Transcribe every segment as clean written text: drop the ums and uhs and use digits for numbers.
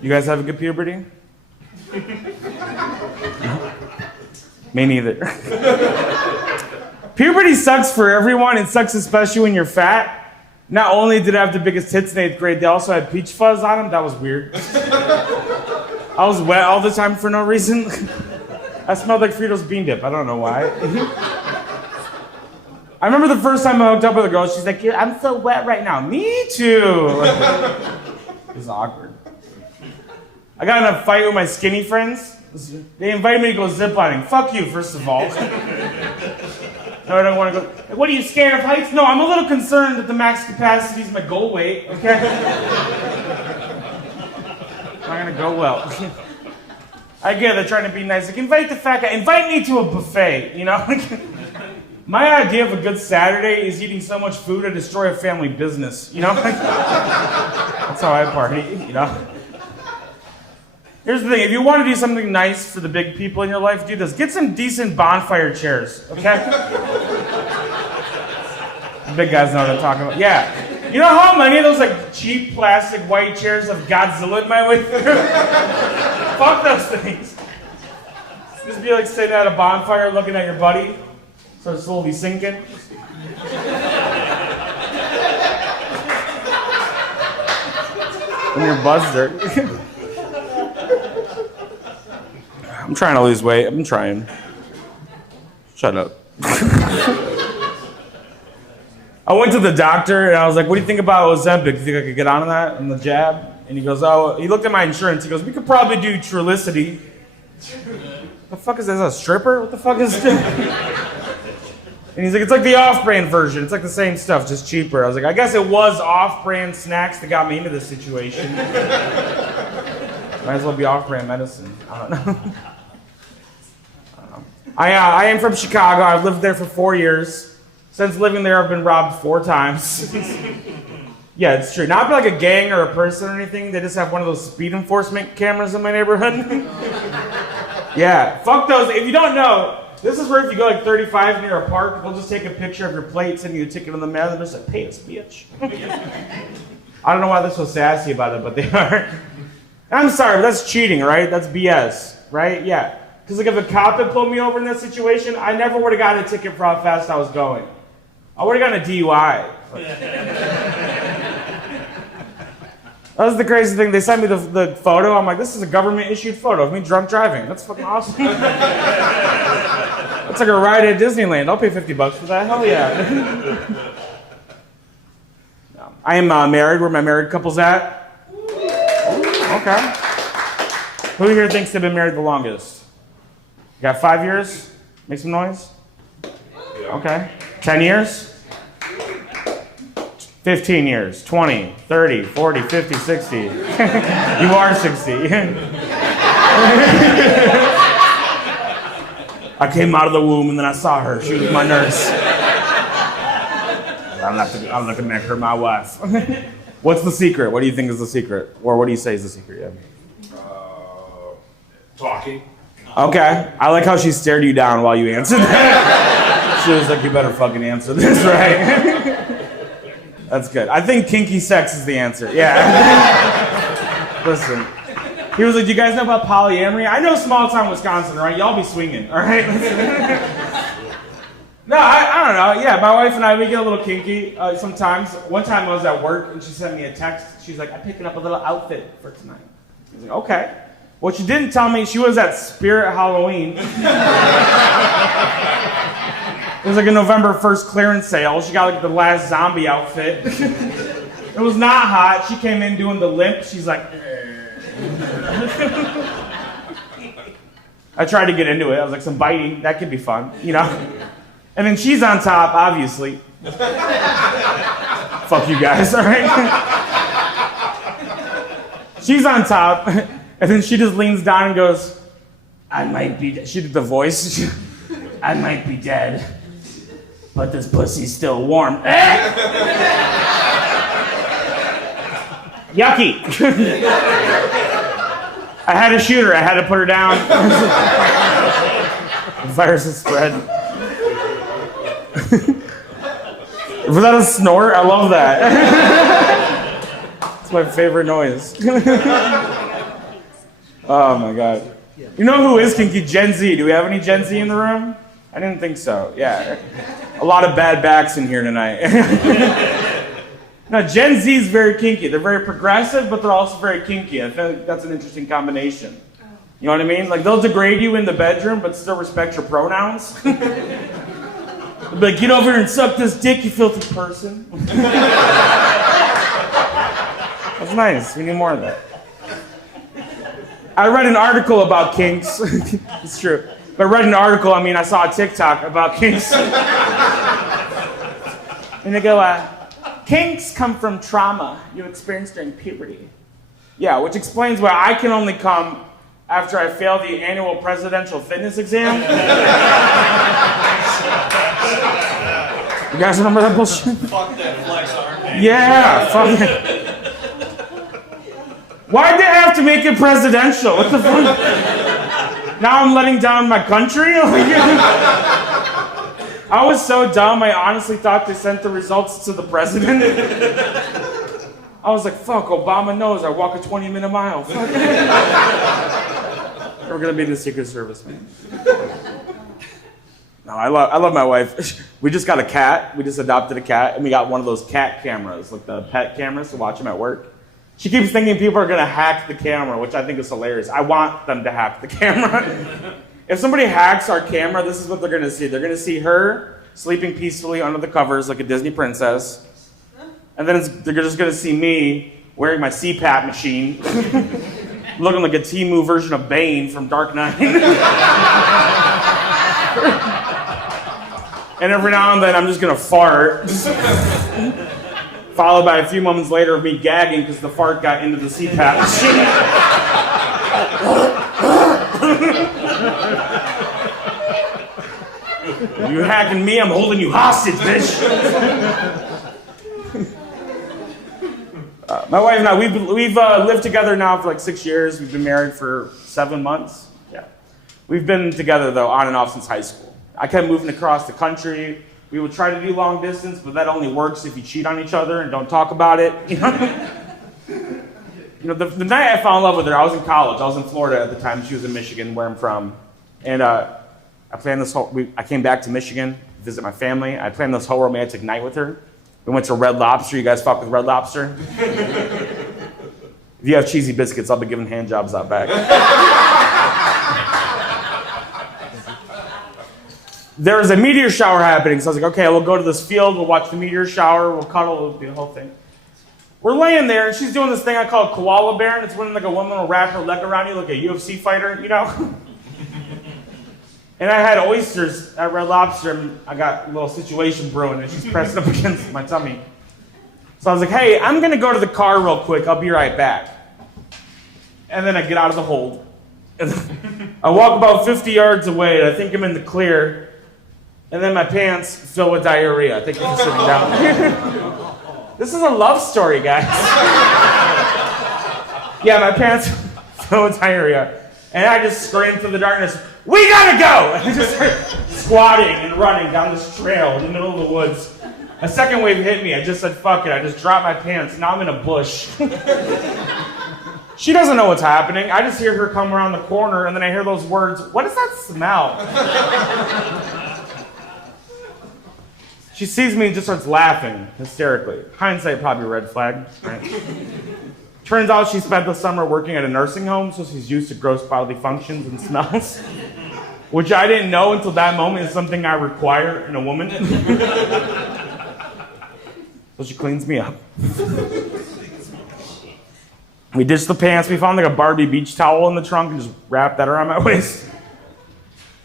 You guys have a good puberty? Me neither. Puberty sucks for everyone. It sucks especially when you're fat. Not only did I have the biggest tits in 8th grade, they also had peach fuzz on them. That was weird. I was wet all the time for no reason. I smelled like Fritos bean dip. I don't know why. I remember the first time I hooked up with a girl, she's like, I'm so wet right now. Me too. It was awkward. I got in a fight with my skinny friends. They invited me to go ziplining. Fuck you, first of all. No, I don't want to go. What, are you scared of heights? No, I'm a little concerned that the max capacity is my goal weight, okay? Not gonna go well. I get it, they're trying to be nice. Like, invite the fat guy. Invite me to a buffet, you know? My idea of a good Saturday is eating so much food I destroy a family business, you know? That's how I party, you know? Here's the thing, if you want to do something nice for the big people in your life, do this. Get some decent bonfire chairs, okay? The big guys know what I'm talking about. Yeah. You know how many of those like cheap plastic white chairs have Godzilla in my way through? Fuck those things. Just be like sitting at a bonfire looking at your buddy, sort of slowly sinking. And your butt's dirty. I'm trying to lose weight. I'm trying. Shut up. I went to the doctor and I was like, what do you think about Ozempic? Do you think I could get on that and the jab? And he goes, oh, he looked at my insurance. He goes, we could probably do Trulicity. The fuck is this, a stripper? What the fuck is this? And he's like, it's like the off-brand version. It's like the same stuff, just cheaper. I was like, I guess it was off-brand snacks that got me into this situation. Might as well be off-brand medicine. I don't know. I am from Chicago. I've lived there for 4 years. Since living there, I've been robbed 4 times. Yeah, it's true. Not like a gang or a person or anything. They just have one of those speed enforcement cameras in my neighborhood. Yeah, fuck those. If you don't know, this is where if you go like 35 near a park, they'll just take a picture of your plate, send you a ticket on the mail, and they're just like, pay us, bitch. I don't know why they're so sassy about it, but they are. I'm sorry, but that's cheating, right? That's BS, right? Yeah. Because like if a cop had pulled me over in that situation, I never would have gotten a ticket for how fast I was going. I would have gotten a DUI. That was the crazy thing. They sent me the photo. I'm like, this is a government-issued photo of me drunk driving. That's fucking awesome. That's like a ride at Disneyland. I'll pay $50 for that. Hell yeah. I am married. Where my married couple's at? Okay. Who here thinks they've been married the longest? You got 5 years? Make some noise. Okay. 10 years? 15 years, 20, 30, 40, 50, 60. You are 60. I came out of the womb and then I saw her. She was my nurse. I'm not gonna make her my wife. What's the secret? What do you think is the secret? Or what do you say is the secret? Yeah. Talking. Okay. I like how she stared you down while you answered that. She was like, you better fucking answer this, right? That's good. I think kinky sex is the answer. Yeah. Listen. He was like, do you guys know about polyamory? I know small town Wisconsin, right? Y'all be swinging, all right? No, I don't know. Yeah, my wife and I, we get a little kinky sometimes. One time I was at work and she sent me a text. She's like, I'm picking up a little outfit for tonight. I was like, okay. What she didn't tell me, she was at Spirit Halloween. It was like a November 1st clearance sale. She got like the last zombie outfit. It was not hot. She came in doing the limp. She's like, I tried to get into it. I was like, some biting. That could be fun, you know? And then she's on top, obviously. Fuck you guys, all right? She's on top. And then she just leans down and goes, I might be dead. She did the voice. I might be dead. But this pussy's still warm. Yucky. I had to shoot her. I had to put her down. The virus has spread. Was that a snort? I love that. It's my favorite noise. Oh my God. You know who is kinky? Gen Z. Do we have any Gen Z in the room? I didn't think so. Yeah. A lot of bad backs in here tonight. No, Gen Z is very kinky. They're very progressive, but they're also very kinky. I feel like that's an interesting combination. You know what I mean? Like, they'll degrade you in the bedroom, but still respect your pronouns. They'll be like, get over here and suck this dick, you filthy person. That's nice. We need more of that. I read an article about kinks. It's true. But I read an article, I saw a TikTok about kinks. And they go, kinks come from trauma you experienced during puberty. Yeah, which explains why I can only come after I fail the annual presidential fitness exam. You guys remember that bullshit? Fuck that flex arm. Yeah, fuck it. Why'd they have to make it presidential? What the fuck? Now I'm letting down my country? I was so dumb, I honestly thought they sent the results to the president. I was like, fuck, Obama knows I walk a 20-minute mile. Fuck. We're gonna be in the Secret Service, man. No, I love my wife. We just got a cat. We just adopted a cat, and we got one of those cat cameras, like the pet cameras to watch him at work. She keeps thinking people are gonna hack the camera, which I think is hilarious. I want them to hack the camera. If somebody hacks our camera, this is what they're gonna see. They're gonna see her sleeping peacefully under the covers like a Disney princess. And then they're just gonna see me wearing my CPAP machine, looking like a Temu version of Bane from Dark Knight. And every now and then I'm just gonna fart. Followed by a few moments later of me gagging because the fart got into the CPAP machine. You hacking me, I'm holding you hostage, bitch. My wife and I, we've lived together now for like 6 years. We've been married for 7 months. Yeah. We've been together, though, on and off since high school. I kept moving across the country. We would try to do long distance, but that only works if you cheat on each other and don't talk about it. You know, the night I fell in love with her, I was in college. I was in Florida at the time. She was in Michigan, where I'm from. And I planned this I came back to Michigan to visit my family. I planned this whole romantic night with her. We went to Red Lobster. You guys fuck with Red Lobster? If you have cheesy biscuits, I'll be giving hand jobs out back. There was a meteor shower happening, so I was like, okay, we'll go to this field, we'll watch the meteor shower, we'll cuddle, we'll do the whole thing. We're laying there, and she's doing this thing I call koala bear, and it's when like a woman will wrap her leg around you like a UFC fighter, you know? And I had oysters at Red Lobster, and I got a little situation brewing, and she's pressing up against my tummy. So I was like, hey, I'm gonna go to the car real quick, I'll be right back. And then I get out of the hold. And I walk about 50 yards away, and I think I'm in the clear. And then my pants fill with diarrhea. I think I'm just sitting down. This is a love story, guys. Yeah, my pants fill with diarrhea. And I just scream through the darkness, we gotta go! And I just start squatting and running down this trail in the middle of the woods. A second wave hit me. I just said, fuck it. I just dropped my pants. Now I'm in a bush. She doesn't know what's happening. I just hear her come around the corner, and then I hear those words, what is that smell? She sees me and just starts laughing hysterically. Hindsight, probably a red flag, right? Turns out she spent the summer working at a nursing home, so she's used to gross bodily functions and smells, which I didn't know until that moment is something I require in a woman. So she cleans me up. We ditched the pants. We found like a Barbie beach towel in the trunk and just wrapped that around my waist.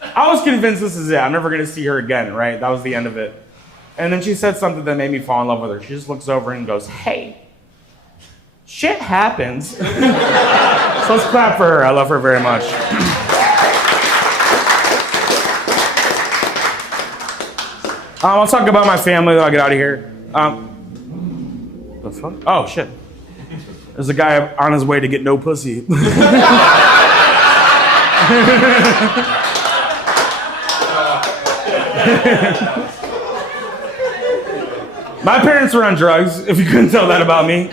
I was convinced this is it. I'm never going to see her again, right? That was the end of it. And then she said something that made me fall in love with her. She just looks over and goes, hey, shit happens. So let's clap for her. I love her very much. I'll talk about my family, then I'll get out of here. The fuck? Oh, shit. There's a guy on his way to get no pussy. My parents were on drugs, if you couldn't tell that about me.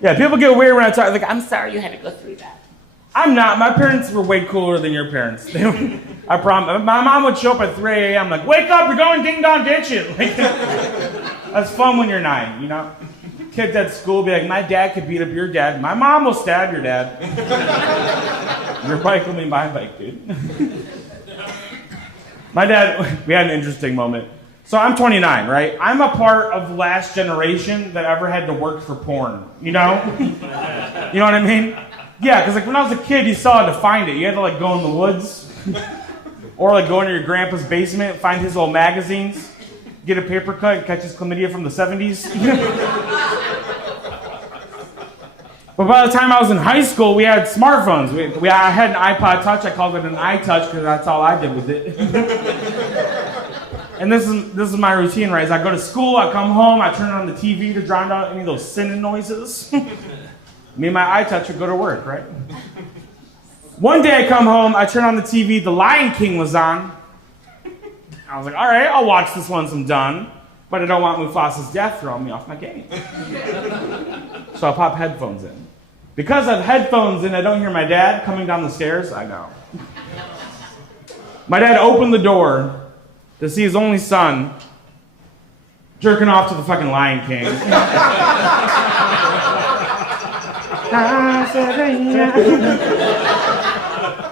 Yeah, people get weird when I talk. Like, I'm sorry you had to go through that. I'm not. My parents were way cooler than your parents. I promise. My mom would show up at 3 a.m. like, wake up, you're going ding-dong ditching. Like, that's fun when you're 9, you know? Kids at school be like, my dad could beat up your dad. My mom will stab your dad. Your bike will be my bike, dude. My dad, we had an interesting moment. So I'm 29, right? I'm a part of the last generation that ever had to work for porn, you know? You know what I mean? Yeah, because like when I was a kid, you still had to find it. You had to like go in the woods or like go into your grandpa's basement, find his old magazines, get a paper cut, and catch his chlamydia from the 70s. But by the time I was in high school, we had smartphones. I had an iPod Touch. I called it an iTouch because that's all I did with it. And this is my routine, right? As I go to school, I come home, I turn on the TV to drown out any of those sinning noises. Me and my iTouch would go to work, right? One day I come home, I turn on the TV, The Lion King was on. I was like, all right, I'll watch this once I'm done. But I don't want Mufasa's death throwing me off my game. So I pop headphones in. Because I have headphones in, I don't hear my dad coming down the stairs. I know. My dad opened the door to see his only son jerking off to the fucking Lion King.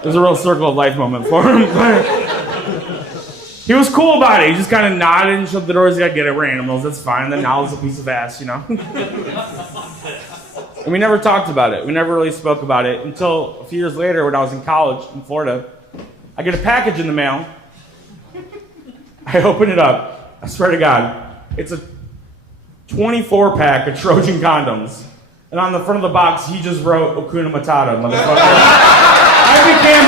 It was a real circle of life moment for him. He was cool about it. He just kind of nodded and shut the doors. He's like, get it, we're animals. That's fine. Then now it's a piece of ass, you know? And we never talked about it. We never really spoke about it until a few years later when I was in college in Florida. I get a package in the mail. I open it up. I swear to God. It's a 24-pack of Trojan condoms. And on the front of the box, he just wrote Hakuna Matata, motherfucker. I became